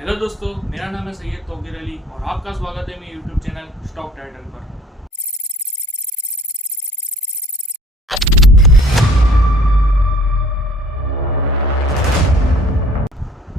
Hello दोस्तों, मेरा नाम है सैयद तौकीर अली और आपका स्वागत है मेरे यूट्यूब चैनल स्टॉक टाइटन पर।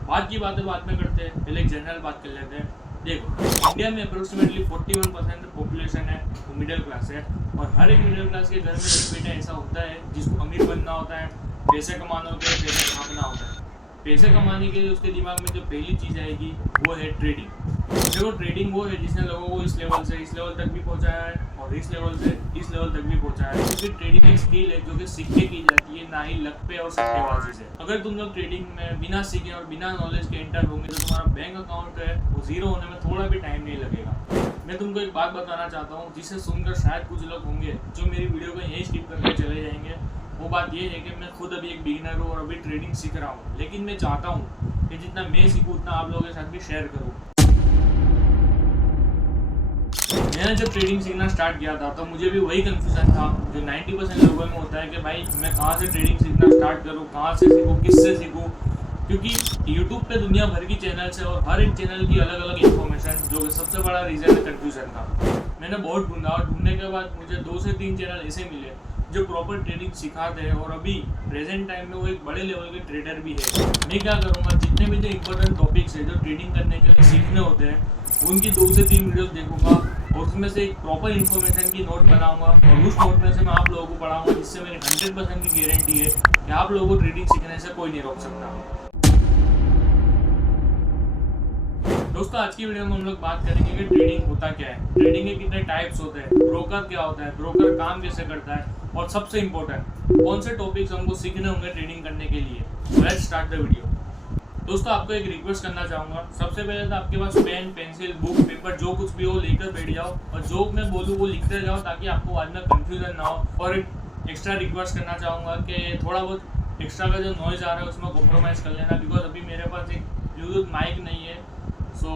बात की बातें बाद में करते हैं, पहले एक जनरल बात कर लेते हैं। देखो, इंडिया में अप्रोक्सीमेटली 41% पॉपुलेशन है वो मिडिल क्लास है और हर एक मिडिल क्लास के घर में एक बेटा ऐसा होता है जिसको अमीर बनना होता है, पैसे कमाना होता है, पैसे छापना होता है। पैसे कमाने के लिए उसके दिमाग में जो पहली चीज़ आएगी वो है ट्रेडिंग। देखो, ट्रेडिंग वो है जिसने लोगों को इस लेवल से इस लेवल तक भी पहुंचाया है और इस लेवल से इस लेवल तक भी पहुंचाया है, क्योंकि ट्रेडिंग एक स्किल है जो कि सीख के की जाती है, ना ही लक पे और सट्टेबाजी से। अगर तुम लोग ट्रेडिंग में बिना सीखे और बिना नॉलेज के एंटर होंगे तो तुम्हारा बैंक अकाउंट है वो जीरो होने में थोड़ा भी टाइम नहीं लगेगा। मैं तुमको एक बात बताना चाहता हूँ जिसे सुनकर शायद कुछ लोग होंगे जो मेरी वीडियो को यहीं स्किप करके चले जाएंगे। वो बात ये है कि मैं खुद अभी एक बिगिनर हूँ और अभी ट्रेडिंग सीख रहा हूँ, लेकिन मैं चाहता हूँ कि जितना मैं सीखूँ उतना आप लोगों के साथ भी शेयर करूँ। मैंने जब ट्रेडिंग सीखना स्टार्ट किया था तो मुझे भी वही कंफ्यूजन था जो 90% लोगों में होता है कि भाई मैं कहाँ से ट्रेडिंग सीखना स्टार्ट करूँ, कहाँ से सीखूँ, किससे सीखूँ। क्योंकि यूट्यूब पे दुनिया भर की चैनल्स है और हर एक चैनल की अलग अलग इन्फॉर्मेशन, जो कि सबसे बड़ा रीज़न है कंफ्यूजन का। मैंने बहुत ढूंढा और ढूंढने के बाद मुझे 2 से 3 चैनल ऐसे मिले जो प्रॉपर ट्रेडिंग सिखाते हैं और अभी प्रेजेंट टाइम में वो एक बड़े लेवल के ट्रेडर भी है। मैं क्या करूँगा, जितने भी जो इंपॉर्टेंट टॉपिक्स है जो ट्रेडिंग करने के लिए सीखने होते हैं उनकी 2 से 3 वीडियोस देखूंगा और उसमें से एक प्रॉपर इन्फॉर्मेशन की नोट बनाऊंगा और उस नोट में से मैं आप लोगों को पढ़ाऊंगा, जिससे मेरी 100% की गारंटी है कि आप लोगों को ट्रेडिंग सीखने से कोई नहीं रोक सकता। दोस्तों, आज की वीडियो में हम लोग बात करेंगे कि ट्रेडिंग होता क्या है, ट्रेडिंग के कितने टाइप्स होते हैं, ब्रोकर क्या होता है, ब्रोकर काम कैसे करता है और सबसे इंपॉर्टेंट कौन से टॉपिक्स हमको सीखने होंगे ट्रेडिंग करने के लिए। Let's start the video. दोस्तों, आपको एक रिक्वेस्ट करना चाहूँगा। सबसे पहले तो आपके पास पेन, पेंसिल, बुक, पेपर जो कुछ भी हो लेकर बैठ जाओ और जो मैं बोलूँ वो लिखते जाओ ताकि आपको बाद में कंफ्यूजन ना हो। और एक एक्स्ट्रा रिक्वेस्ट करना चाहूँगा कि थोड़ा बहुत एक्स्ट्रा का जो नॉइज़ आ रहा है उसमें कॉम्प्रोमाइज़ कर लेना, बिकॉज अभी मेरे पास एक ब्लूटूथ माइक नहीं है, सो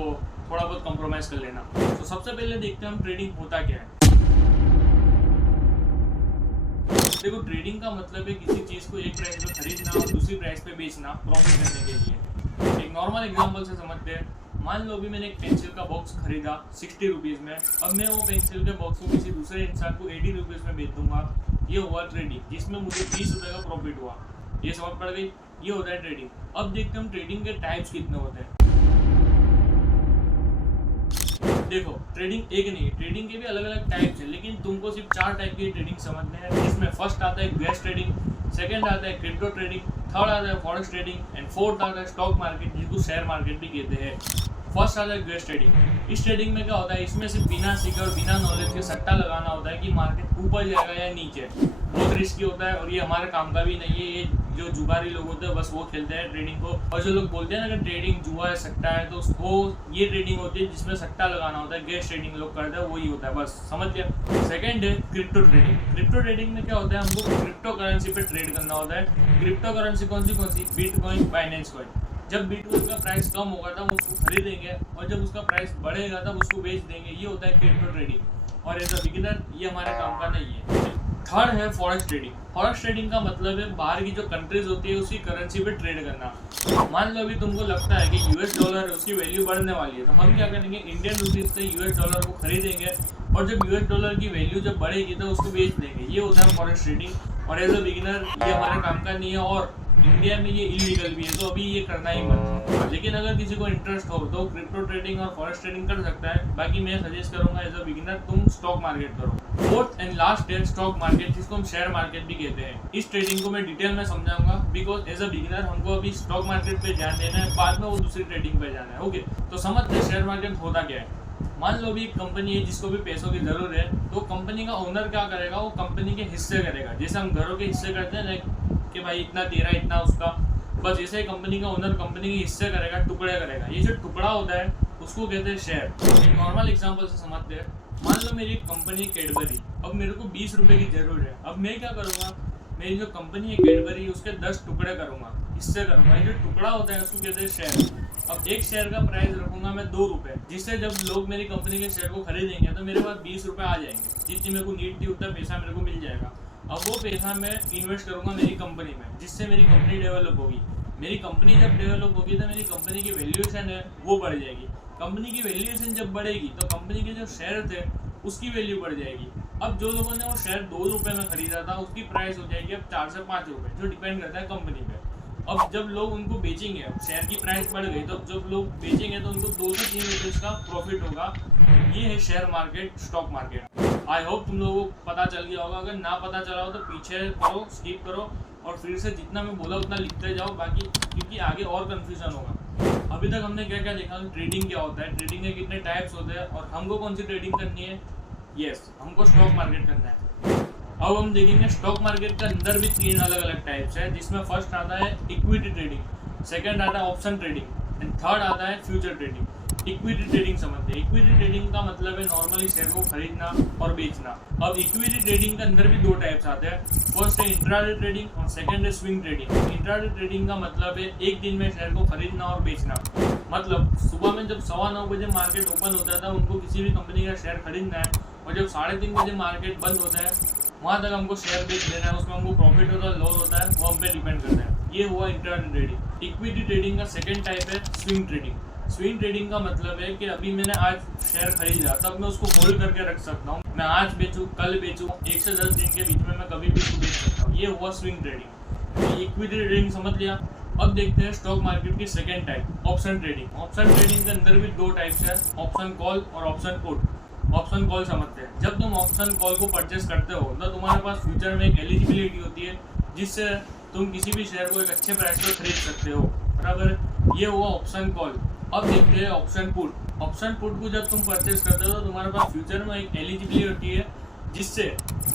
थोड़ा बहुत कॉम्प्रोमाइज़ कर लेना। तो सबसे पहले देखते हैं हम ट्रेडिंग होता क्या है। देखो, ट्रेडिंग का मतलब है किसी चीज़ को एक प्राइस पे खरीदना और दूसरी प्राइस पे बेचना प्रॉफिट करने के लिए। एक नॉर्मल एग्जांपल से समझते हैं। मान लो अभी मैंने एक पेंसिल का बॉक्स खरीदा 60 रुपीज़ में। अब मैं वो पेंसिल के बॉक्स को किसी दूसरे इंसान को 80 रुपीज़ में बेच दूंगा। ये हुआ ट्रेडिंग, जिसमें मुझे 20 रुपये का प्रॉफिट हुआ। ये समझ पड़ गई, ये होता है ट्रेडिंग। अब देखते हैं हम ट्रेडिंग के टाइप्स कितने होते हैं। देखो, ट्रेडिंग एक नहीं है, ट्रेडिंग के भी अलग अलग टाइप्स है, लेकिन तुमको सिर्फ 4 टाइप की ट्रेडिंग समझने हैं, जिसमें फर्स्ट आता है गैस ट्रेडिंग, सेकंड आता है क्रिप्टो ट्रेडिंग, थर्ड आता है फॉरेक्स ट्रेडिंग एंड फोर्थ आता है स्टॉक मार्केट, जिसको शेयर मार्केट भी कहते हैं। फर्स्ट आता है गैस ट्रेडिंग। इस ट्रेडिंग में क्या होता है, इसमें सिर्फ बिना सीखे और बिना नॉलेज के सट्टा लगाना होता है कि मार्केट ऊपर जाएगा या नीचे। बहुत रिस्की होता है और ये हमारे काम का भी नहीं है। ये जो जुगारी लोग होते हैं बस वो खेलते हैं ट्रेडिंग को। और जो लोग बोलते हैं ना कि ट्रेडिंग जुआ है, सट्टा है, तो वो ये ट्रेडिंग होती है जिसमें सट्टा लगाना होता है। गैस ट्रेडिंग लोग करते हैं, वही होता है, बस समझ लिया। सेकंड है क्रिप्टो ट्रेडिंग। क्रिप्टो ट्रेडिंग में क्या होता है, हमको क्रिप्टो करेंसी पे ट्रेड करना होता है। क्रिप्टो करेंसी कौन सी? Bitcoin, Binance coin. जब बिटकॉइन का प्राइस कम होगा तब उसको खरीदेंगे और जब उसका प्राइस बढ़ेगा तब उसको बेच देंगे। ये होता है क्रिप्टो ट्रेडिंग और एज अ बिगिनर ये हमारे काम का नहीं है। थर्ड है फॉरेक्स ट्रेडिंग। फॉरेक्स ट्रेडिंग का मतलब है बाहर की जो कंट्रीज होती है उसकी करेंसी पे ट्रेड करना। मान लो अभी तुमको लगता है कि यूएस डॉलर उसकी वैल्यू बढ़ने वाली है, तो हम क्या करेंगे, इंडियन रुपीज से यूएस डॉलर को खरीदेंगे और जब यूएस डॉलर की वैल्यू जब बढ़ेगी तो उसको बेच देंगे। ये होता है फॉरेक्स ट्रेडिंग और एज अ बिगिनर ये हमारे काम का नहीं है और इंडिया में ये इलीगल भी है, तो अभी ये करना ही मत। लेकिन अगर किसी को इंटरेस्ट हो तो क्रिप्टो ट्रेडिंग और फॉरेक्स ट्रेडिंग कर सकता है। बाकी मैं सजेस्ट करूंगा एज अ बिगिनर तुम स्टॉक मार्केट करो। फोर्थ एंड लास्ट है स्टॉक मार्केट, जिसको हम शेयर मार्केट भी कहते हैं। इस ट्रेडिंग को मैं डिटेल में समझाऊंगा बिकॉज एज अ बिगिनर हमको अभी स्टॉक मार्केट पे ध्यान देना है, बाद में वो दूसरी ट्रेडिंग पे जाना है। ओके, तो समझते हैं शेयर मार्केट होता क्या है। मान लो भी एक कंपनी है जिसको भी पैसों की जरूरत है, तो कंपनी का ओनर क्या करेगा, वो कंपनी के हिस्से करेगा। जैसे हम घरों के हिस्से करते हैं ना कि भाई इतना तेरा इतना उसका, बस ऐसे ही कंपनी का ओनर कंपनी के हिस्से करेगा, टुकड़े करेगा। ये जो टुकड़ा होता है उसको कहते हैं शेयर। एक नॉर्मल एग्जांपल से समझते हैं। मान लो मेरी कंपनी कैडबरी, अब मेरे को 20 रुपये की जरूरत है। अब मैं क्या करूँगा, मेरी जो कंपनी है कैडबरी उसके 10 टुकड़े करूँगा, हिस्से करूँगा। ये जो टुकड़ा होता है उसको कहते हैं शेयर। अब एक शेयर का प्राइस रखूंगा मैं 2 रुपये, जिससे जब लोग मेरी कंपनी के शेयर को खरीदेंगे तो मेरे पास 20 रुपये आ जाएंगे। जितनी मेरे को नीड थी उतना पैसा मेरे को मिल जाएगा। अब वो पैसा मैं इन्वेस्ट करूंगा मेरी कंपनी में, जिससे मेरी कंपनी डेवलप होगी। मेरी कंपनी जब डेवलप होगी तो मेरी कंपनी की वैल्यूएशन है वो बढ़ जाएगी। कंपनी की वैल्यूएशन जब बढ़ेगी तो कंपनी के जो शेयर थे उसकी वैल्यू बढ़ जाएगी। अब जो लोगों ने वो शेयर 2 रुपये में खरीदा था उसकी प्राइस हो जाएगी अब 4 से 5 रुपये, जो डिपेंड करता है कंपनी पे। अब जब लोग उनको बेचेंगे, शेयर की प्राइस बढ़ गई तो जब लोग बेचेंगे तो उनको 2 से 3 रुपये का प्रॉफिट होगा। ये है share market, stock market. I hope तुम लोगों को पता चल गया होगा। अगर ना पता चला हो तो पीछे करो, स्किप करो और फिर से जितना मैं बोला उतना लिखते जाओ, बाकी क्योंकि आगे और कन्फ्यूजन होगा। अभी तक हमने क्या क्या देखा, ट्रेडिंग क्या होता है, ट्रेडिंग के कितने टाइप्स होते हैं और हमको कौन सी ट्रेडिंग करनी है। यस, हमको स्टॉक मार्केट करना है। अब हम देखेंगे स्टॉक मार्केट के अंदर भी 3 अलग अलग टाइप्स है, जिसमें फर्स्ट आता है इक्विटी ट्रेडिंग, सेकंड आता है ऑप्शन ट्रेडिंग एंड थर्ड आता है फ्यूचर ट्रेडिंग। इक्विटी ट्रेडिंग समझते हैं। इक्विटी ट्रेडिंग का मतलब है नॉर्मली शेयर को खरीदना और बेचना। अब इक्विटी ट्रेडिंग के अंदर भी 2 टाइप्स आते हैं, फर्स्ट है इंट्राडे ट्रेडिंग और सेकंड है स्विंग ट्रेडिंग। इंट्राडे ट्रेडिंग का मतलब है एक दिन में शेयर को खरीदना और बेचना। मतलब सुबह में जब 9:15 बजे मार्केट ओपन होता था, उनको किसी भी कंपनी का शेयर खरीदना है और जब 3:30 बजे मार्केट बंद होता है वहाँ तक हमको शेयर बेच देना है। उसमें हमको प्रॉफिट होता है, लॉस होता है, वो हम पे डिपेंड करता है। ये हुआ इंट्राडे ट्रेडिंग। इक्विटी ट्रेडिंग का सेकंड टाइप है स्विंग ट्रेडिंग। स्विंग ट्रेडिंग का मतलब है कि अभी मैंने आज शेयर खरीदा तब मैं उसको होल्ड करके रख सकता हूँ। मैं आज बेचूँ, कल बेचूँ, 1 से 10 दिन के बीच में मैं कभी भी उसको बेच सकता हूँ। ये हुआ स्विंग ट्रेडिंग। इक्विटी ट्रेडिंग समझ लिया। अब देखते हैं स्टॉक मार्केट की second type, option trading. Option trading के अंदर भी 2 टाइप्स है, ऑप्शन कॉल और ऑप्शन पुट। ऑप्शन कॉल समझते हैं। जब तुम ऑप्शन कॉल को परचेस करते हो तो तुम्हारे पास फ्यूचर में एक एलिजिबिलिटी होती है जिससे तुम किसी भी शेयर को एक अच्छे प्राइस पर खरीद सकते हो, बराबर। ये हुआ ऑप्शन कॉल। अब देखते हैं ऑप्शन पुट। ऑप्शन पुट को जब तुम परचेस करते हो तो तुम्हारे पास फ्यूचर में एक एलिजिबिलिटी होती है जिससे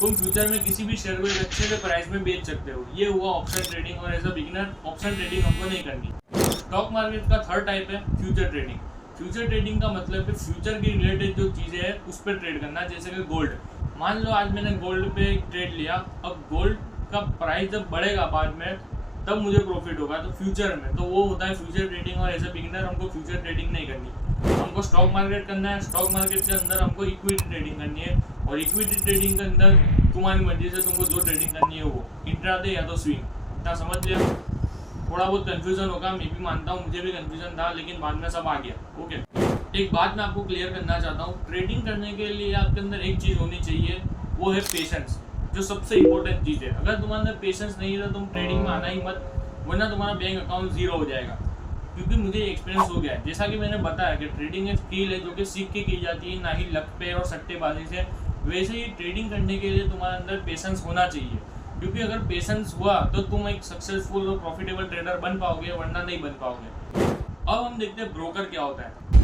तुम फ्यूचर में किसी भी शेयर को एक अच्छे से प्राइस में बेच सकते हो। ये हुआ ऑप्शन ट्रेडिंग। और as a beginner option trading हमको नहीं करनी। स्टॉक मार्केट का थर्ड टाइप है फ्यूचर ट्रेडिंग। फ्यूचर ट्रेडिंग का मतलब है फ्यूचर की रिलेटेड जो चीज़ें हैं उस पर ट्रेड करना। जैसे कि गोल्ड, मान लो आज मैंने गोल्ड पे ट्रेड लिया, अब गोल्ड का प्राइस जब बढ़ेगा बाद में तब मुझे प्रॉफिट होगा, तो फ्यूचर में तो वो होता है फ्यूचर ट्रेडिंग। और एज अ बिगिनर हमको फ्यूचर ट्रेडिंग नहीं करनी, हमको स्टॉक मार्केट करना है। स्टॉक मार्केट के अंदर हमको इक्विटी ट्रेडिंग करनी है और इक्विटी ट्रेडिंग के अंदर तुम्हारी मर्जी से तुमको जो ट्रेडिंग करनी है वो इंट्राडे या तो स्विंग। इतना समझ लिया। थोड़ा बहुत कंफ्यूजन होगा, मैं भी मानता हूँ, मुझे भी कंफ्यूजन था, लेकिन बाद में सब आ गया। ओके, एक बात मैं आपको क्लियर करना चाहता हूँ, ट्रेडिंग करने के लिए आपके अंदर एक चीज़ होनी चाहिए, वो है पेशेंस, जो सबसे इंपॉर्टेंट चीज़ है। अगर तुम्हारे अंदर पेशेंस नहीं है तो तुम ट्रेडिंग में आना ही मत, वरना तुम्हारा बैंक अकाउंट 0 हो जाएगा। क्योंकि मुझे एक्सपीरियंस हो गया है। जैसा कि मैंने बताया कि ट्रेडिंग एक स्किल है जो कि सीख के की जाती है, ना ही लक पे और सट्टेबाजी से। वैसे ही ट्रेडिंग करने के लिए तुम्हारे अंदर पेशेंस होना चाहिए, क्योंकि अगर पेशेंस हुआ तो तुम एक सक्सेसफुल और प्रॉफिटेबल ट्रेडर बन पाओगे, वरना नहीं बन पाओगे। अब हम देखते हैं ब्रोकर क्या होता है।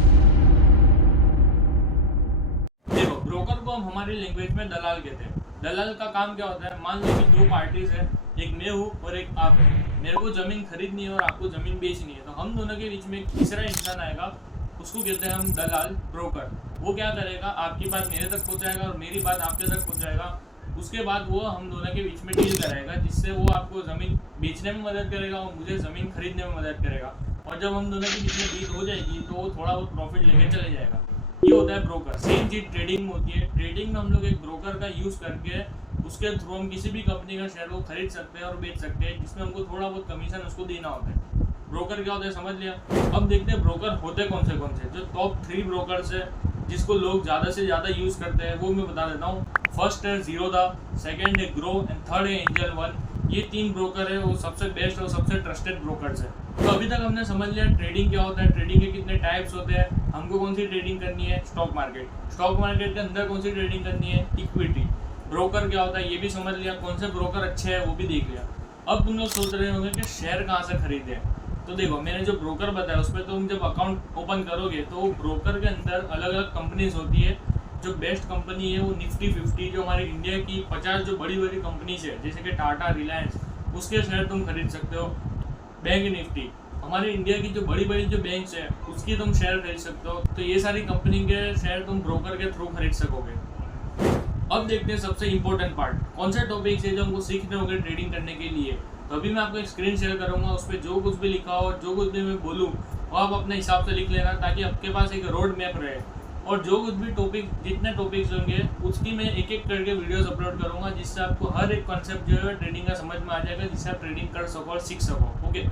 देखो, ब्रोकर को हम हमारी लैंग्वेज में दलाल कहते हैं। दलाल का काम क्या होता है, मान लो कि 2 पार्टीज है, एक मैं हूँ और एक आप है। मेरे को जमीन खरीदनी है और आपको जमीन बेचनी है, तो हम दोनों के बीच में एक तीसरा इंसान आएगा, उसको कहते हैं हम दलाल, ब्रोकर। वो क्या करेगा, आपकी बात मेरे तक पहुँचाएगा और मेरी बात आपके तक पहुँचाएगा। उसके बाद वो हम दोनों के बीच में डील कराएगा, जिससे वो आपको ज़मीन बेचने में मदद करेगा और मुझे ज़मीन खरीदने में मदद करेगा। और जब हम दोनों के बीच में डील हो जाएगी तो वो थोड़ा बहुत प्रॉफिट लेके चले जाएगा। ये होता है ब्रोकर। सेम चीज़ ट्रेडिंग में होती है। ट्रेडिंग में हम लोग एक ब्रोकर का यूज़ करके उसके थ्रू हम किसी भी कंपनी का शेयर को खरीद सकते हैं और बेच सकते हैं, जिसमें हमको थोड़ा बहुत कमीशन उसको देना होता है। ब्रोकर क्या होता है समझ लिया। अब देखते हैं ब्रोकर होते कौन से। जो टॉप 3 ब्रोकर्स है जिसको लोग ज़्यादा से ज़्यादा यूज़ करते हैं वो मैं बता देता हूँ। फर्स्ट है ज़ीरोधा, सेकंड है ग्रो एंड थर्ड है एंजल वन। ये 3 ब्रोकर है, वो सबसे बेस्ट और सबसे ट्रस्टेड ब्रोकर्स है। तो अभी तक हमने समझ लिया ट्रेडिंग क्या होता है, ट्रेडिंग के कितने टाइप्स होते हैं, हमको कौन सी ट्रेडिंग करनी है, स्टॉक मार्केट। स्टॉक मार्केट के अंदर कौन सी ट्रेडिंग करनी है, इक्विटी। ब्रोकर क्या होता है ये भी समझ लिया, कौन से ब्रोकर अच्छे हैं वो भी देख लिया। अब तुम लोग सोच रहे होंगे कि शेयर कहाँ से खरीदे। तो देखो, मैंने जो ब्रोकर बताया उस पर तुम जब अकाउंट ओपन करोगे तो ब्रोकर के अंदर अलग अलग कंपनीज होती है। जो बेस्ट कंपनी है वो निफ्टी 50, जो हमारे इंडिया की 50 जो बड़ी बड़ी कंपनीज है जैसे कि टाटा, रिलायंस, उसके शेयर तुम खरीद सकते हो। बैंक निफ्टी, हमारे इंडिया की जो बड़ी बड़ी जो बैंक्स है उसकी तुम शेयर खरीद सकते हो। तो ये सारी कंपनी के शेयर तुम ब्रोकर के थ्रू खरीद सकोगे। अब देखते हैं सबसे इंपॉर्टेंट पार्ट, कौन से टॉपिक्स है जो हमको सीखने होंगे ट्रेडिंग करने के लिए। तो अभी मैं आपको एक स्क्रीन शेयर करूंगा, उस पर जो कुछ भी लिखा हो, जो कुछ भी मैं बोलूँ वो आप अपने हिसाब से लिख लेना, ताकि आपके पास एक रोड मैप रहे। और जो कुछ भी टॉपिक, जितने टॉपिक्स होंगे उसकी मैं एक एक करके वीडियोस अपलोड करूंगा, जिससे आपको हर एक कॉन्सेप्ट जो है ट्रेडिंग का समझ में आ जाएगा, जिससे आप ट्रेडिंग कर सको और सीख सको। Okay,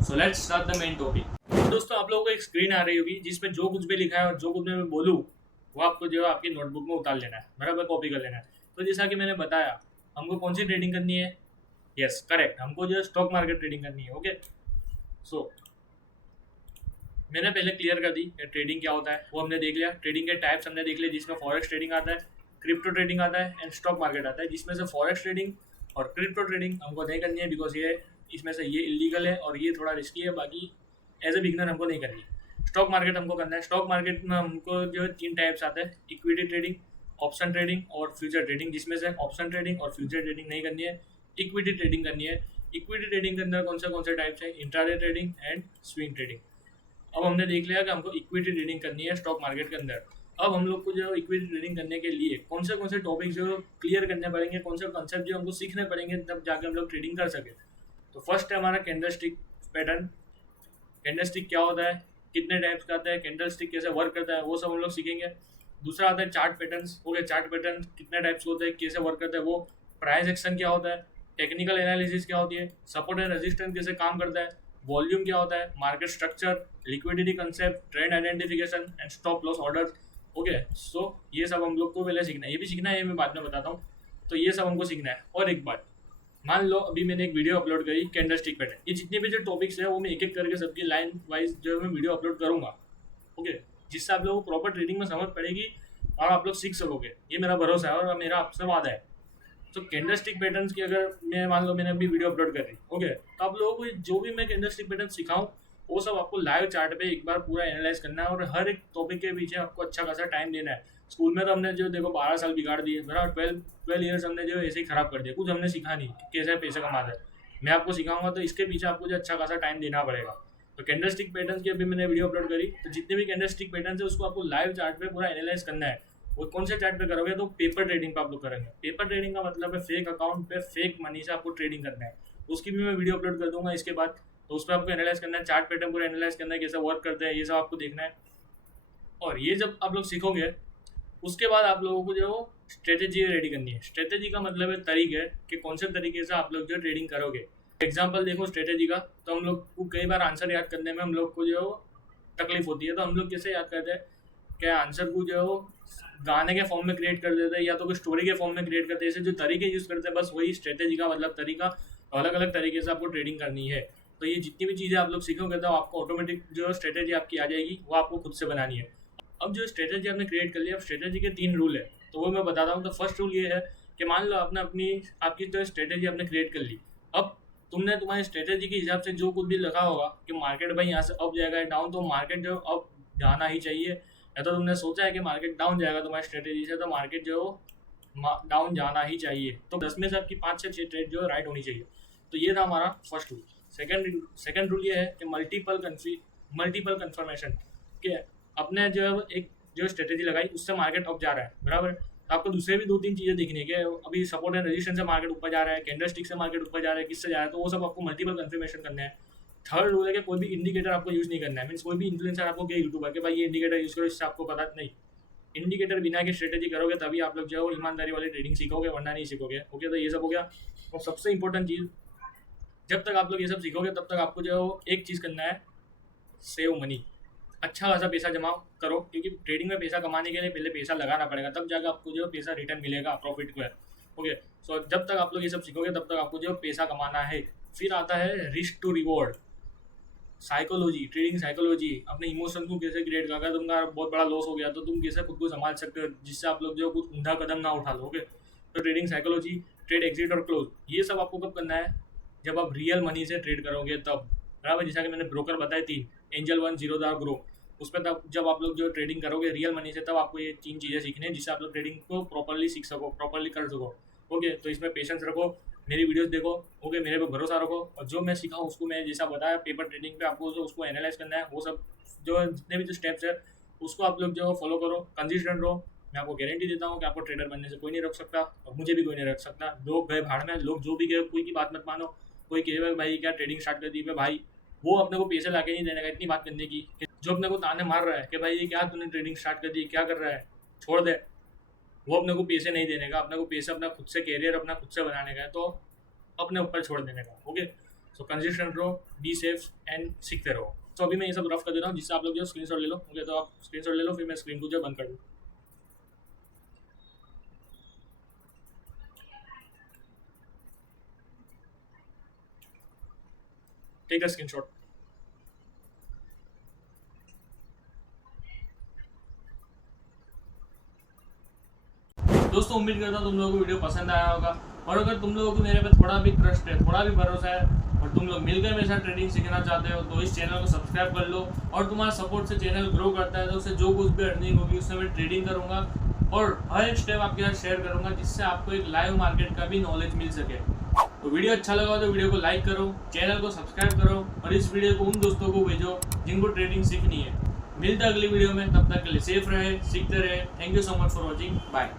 so let's start the main topic. दोस्तों आप लोगों को एक स्क्रीन आ रही होगी जिसमें जो कुछ भी लिखा है और जो कुछ भी मैं बोलूँ वो आपको जो है आपकी नोटबुक में उतार लेना है, बराबर कॉपी कर लेना है। तो जैसा कि मैंने बताया हमको कौन सी ट्रेडिंग करनी है, यस करेक्ट, हमको जो है स्टॉक मार्केट ट्रेडिंग करनी है। ओके सो मैंने पहले क्लियर कर दी ट्रेडिंग क्या होता है, वो हमने देख लिया। ट्रेडिंग के टाइप्स हमने देख लिए जिसमें फॉरेक्स ट्रेडिंग आता है, क्रिप्टो ट्रेडिंग आता है एंड स्टॉक मार्केट आता है। जिसमें से फॉरेक्स ट्रेडिंग और क्रिप्टो ट्रेडिंग हमको नहीं करनी है बिकॉज ये इसमें से ये इलीगल है और ये थोड़ा रिस्की है, बाकी एज ए बिगनर हमको नहीं करनी। स्टॉक मार्केट हमको करना है। स्टॉक मार्केट में हमको जो है 3 टाइप्स आते हैं, इक्विटी ट्रेडिंग, ऑप्शन ट्रेडिंग और फ्यूचर ट्रेडिंग। जिसमें से ऑप्शन ट्रेडिंग और फ्यूचर ट्रेडिंग नहीं करनी है, इक्विटी ट्रेडिंग करनी है। इक्विटी ट्रेडिंग के अंदर कौन से टाइप्स हैं, intraday trading and swing trading. अब हमने देख लिया कि हमको इक्विटी ट्रेडिंग करनी है स्टॉक मार्केट के अंदर। अब हम लोग को जो इक्विटी ट्रेडिंग करने के लिए कौन से टॉपिक जो क्लियर करने पड़ेंगे, कौन से कंसेप्ट जो हमको सीखने पड़ेंगे तब जाके हम लोग ट्रेडिंग कर सके। तो फर्स्ट है हमारा कैंडलस्टिक पैटर्न। कैंडलस्टिक क्या होता है, कितने टाइप्स का आता है, कैंडलस्टिक कैसे वर्क करता है, वो सब हम लोग सीखेंगे। दूसरा आता है chart patterns. Okay chart pattern कितने टाइप्स होते हैं, कैसे वर्क करता है वो, प्राइस एक्शन क्या होता है, टेक्निकल एनालिसिस क्या होती है, सपोर्ट एंड रेजिस्टेंस कैसे काम करता है, वॉल्यूम क्या होता है, market structure, liquidity concept, trend identification and stop loss order. Okay so ये सब हम लोग को पहले सीखना है, ये भी सीखना है, ये मैं बाद में बताता हूँ। तो ये सब हमको सीखना है। और एक बात मान लो अभी मैंने एक वीडियो अपलोड करी कैंडलस्टिक पैटर्न, ये जितने भी जो टॉपिक्स है वो मैं एक एक करके सबकी लाइन वाइज जो है मैं वीडियो अपलोड करूँगा। ओके जिससे आप लोगों को प्रॉपर ट्रेडिंग में समझ पड़ेगी और आप लोग सीख सकोगे, ये मेरा भरोसा है और मेरा आपसे वादा है। तो कैंडलस्टिक पैटर्न्स की अगर मैं मान लो मैंने अभी वीडियो अपलोड कर दी, ओके तो आप लोगों को जो भी मैं कैंडलस्टिक पैटर्न सिखाऊं वो सब आपको लाइव चार्ट पे एक बार पूरा एनालाइज करना है और हर एक टॉपिक के पीछे आपको अच्छा खासा टाइम देना है। स्कूल में तो हमने जो देखो 12 साल बिगाड़ दिए, मेरा 12 ईयर्स हमने जो ऐसे ही खराब कर दिया, कुछ हमने सीखा नहीं कि कैसे पैसे कमाना है। मैं आपको सिखाऊंगा तो इसके पीछे आपको जो अच्छा खासा टाइम देना पड़ेगा। तो कैंडलस्टिक पैटर्न की अभी मैंने वीडियो अपलोड करी, तो जितने भी कैंडलस्टिक पैटर्न है उसको आपको लाइव चार्ट पे पूरा एनालाइज करना है। वो कौन से चार्ट पे करोगे, तो पेपर ट्रेडिंग पे आप लोग करेंगे। पेपर ट्रेडिंग का मतलब है फेक अकाउंट पे फेक मनी से आपको ट्रेडिंग करना है। उसकी भी मैं वीडियो अपलोड कर दूंगा इसके बाद। तो उस पर आपको एनालाइज करना है, चार्ट पैटर्न पूरा एनालाइज करना है, कैसे वर्क करते हैं ये सब आपको देखना है। और ये जब आप लोग सीखोगे उसके बाद आप लोगों को जो स्ट्रेटेजी रेडी करनी है। स्ट्रेटेजी का मतलब है तरीके कि कौन से तरीके से आप लोग जो ट्रेडिंग करोगे। एग्जाम्पल देखो स्ट्रेटेजी का, तो हम लोग को कई बार आंसर याद करने में हम लोग को जो तकलीफ होती है, तो हम लोग कैसे याद करते हैं कि आंसर को जो गाने के फॉर्म में क्रिएट कर देते हैं या तो कोई स्टोरी के फॉर्म में क्रिएट करते हैं। ऐसे जो तरीके यूज़ करते हैं बस वही स्ट्रेटेजी का मतलब तरीका, अलग अलग तरीके से आपको ट्रेडिंग करनी है। तो ये जितनी भी चीज़ें आप लोग सीखोगे तो आपको ऑटोमेटिक जो स्ट्रेटेजी आपकी आ जाएगी वो आपको खुद से बनानी है। अब जो स्ट्रेटेजी आपने क्रिएट कर लिया, अब स्ट्रेटेजी के 3 रूल है तो वो मैं बताता हूँ। तो फर्स्ट रूल ये है कि मान लो आपने आपकी जो स्ट्रेटेजी आपने क्रिएट कर ली, अब तुमने तुम्हारी स्ट्रेटेजी के हिसाब से जो कुछ भी लगा होगा कि मार्केट भाई यहाँ से अप जाएगा या डाउन, तो मार्केट जो अप जाना ही चाहिए। या तो तुमने सोचा है कि मार्केट डाउन जाएगा तुम्हारी स्ट्रेटेजी से, तो मार्केट जो डाउन जाना ही चाहिए। तो 10 में से आपकी 5 से 6 ट्रेड जो राइट होनी चाहिए। तो ये था हमारा फर्स्ट रूल। सेकंड रूल ये है कि मल्टीपल कंफर्मेशन के अपने जो एक जो स्ट्रेटेजी लगाई उससे मार्केट अप जा रहा है, बराबर। तो आपको दूसरे भी 2-3 चीज़ें देखनी है कि अभी सपोर्ट एंड रेजिस्टेंस से मार्केट ऊपर जा रहा है, कैंडलस्टिक से मार्केट ऊपर जा रहा है, किससे जा रहा है, तो वो सब आपको मल्टीपल कंफर्मेशन करना है। थर्ड रूल है कि कोई भी इंडिकेटर आपको यूज़ नहीं करना है। मीन्स कोई भी इन्फ्लुएंसर आपको क्या यूट्यूबर के भाई ये इंडिकेटर यूज़ करो, इससे आपको पता नहीं। इंडिकेटर बिना की स्ट्रेटेजी करोगे तभी आप लोग जो है ईमानदारी वाली ट्रेडिंग सीखोगे, वरना नहीं सीखोगे। ओके तो ये सब हो गया। और सबसे इंपॉर्टेंट चीज़, जब तक आप लोग ये सब सीखोगे तब तक आपको जो एक चीज़ करना है, सेव मनी। अच्छा खासा पैसा जमा करो, क्योंकि ट्रेडिंग में पैसा कमाने के लिए पहले पैसा लगाना पड़ेगा, तब जाकर आपको जो पैसा रिटर्न मिलेगा प्रॉफिट को है। ओके सो जब तक आप लोग ये सब सीखोगे तब तक आपको जो पैसा कमाना है। फिर आता है risk to reward psychology, trading psychology. अपने इमोशन को कैसे क्रिएट कर, अगर तुमका बहुत बड़ा लॉस हो गया तो तुम कैसे खुद को संभाल सकते हो जिससे आप लोग जो कुछ ऊंधा कदम ना उठा लो। ओके तो ट्रेडिंग साइकोलॉजी, ट्रेड एग्जिट और क्लोज, ये सब आपको कब करना है, जब आप रियल मनी से ट्रेड करोगे तब, बराबर। जैसा कि मैंने ब्रोकर बताए 3, एंजल 1, जीरो दार, ग्रो। उस पर तब जब आप लोग जो ट्रेडिंग करोगे रियल मनी से, तब आपको ये 3 चीज़ें सीखनी है जिससे आप लोग ट्रेडिंग को प्रॉपरली सीख सको, प्रॉपरली कर सको। ओके तो इसमें पेशेंस रखो, मेरी वीडियोस देखो, ओके मेरे पे भरोसा रखो, और जो मैं सीखा उसको मैं जैसा बताया पेपर ट्रेडिंग पे आपको जो उसको एनालाइज करना है, वो सब जो जितने भी जो स्टेप्स है उसको आप लोग जो फॉलो करो, कंसिस्टेंट रहो। मैं आपको गारंटी देता हूँ कि आपको ट्रेडर बनने से कोई नहीं रोक सकता और मुझे भी कोई नहीं रोक सकता। लोग गए भाड़ में, लोग जो भी गए, कोई की बात मत मानो। कोई कहे भाई क्या ट्रेडिंग स्टार्ट कर दी पे, भाई वो अपने को पैसे ला के नहीं देने का, इतनी बात करने की। जो अपने को ताने मार रहा है कि भाई ये क्या तूने ट्रेडिंग स्टार्ट कर दी, क्या कर रहा है, छोड़ दे, वो अपने को पैसे नहीं देने का। अपने को पैसे अपना खुद से कैरियर अपना खुद से बनाने का है, तो अपने ऊपर छोड़ देने का। ओके सो कंसिस्टेंट रहो, बी सेफ एंड सीखते रहो। तो अभी मैं ये सब रफ कर दे रहा हूँ जिससे आप लोग जो स्क्रीनशॉट ले लो। ओके, तो आप स्क्रीनशॉट ले लो, फिर मैं स्क्रीन को जो बंद कर दूँ। Take a screenshot. दोस्तों उम्मीद करता हूँ तुम लोगों को वीडियो पसंद आया होगा, और अगर तुम लोगों को मेरे पे थोड़ा भी ट्रस्ट है, थोड़ा भी भरोसा है, और तुम लोग मिलकर मेरे साथ ट्रेडिंग सीखना चाहते हो, तो इस चैनल को सब्सक्राइब कर लो। और तुम्हारा सपोर्ट से चैनल ग्रो करता है, तो उससे जो कुछ भी अर्निंग होगी उससे मैं ट्रेडिंग करूँगा और हर एक स्टेप आपके साथ शेयर करूँगा, जिससे आपको एक लाइव मार्केट का भी नॉलेज मिल सके। तो वीडियो अच्छा लगा तो वीडियो को लाइक करो, चैनल को सब्सक्राइब करो, और इस वीडियो को उन दोस्तों को भेजो जिनको ट्रेडिंग सीखनी है। मिलता है अगली वीडियो में, तब तक के लिए सेफ रहे, सीखते रहे। Thank you so much for watching, bye.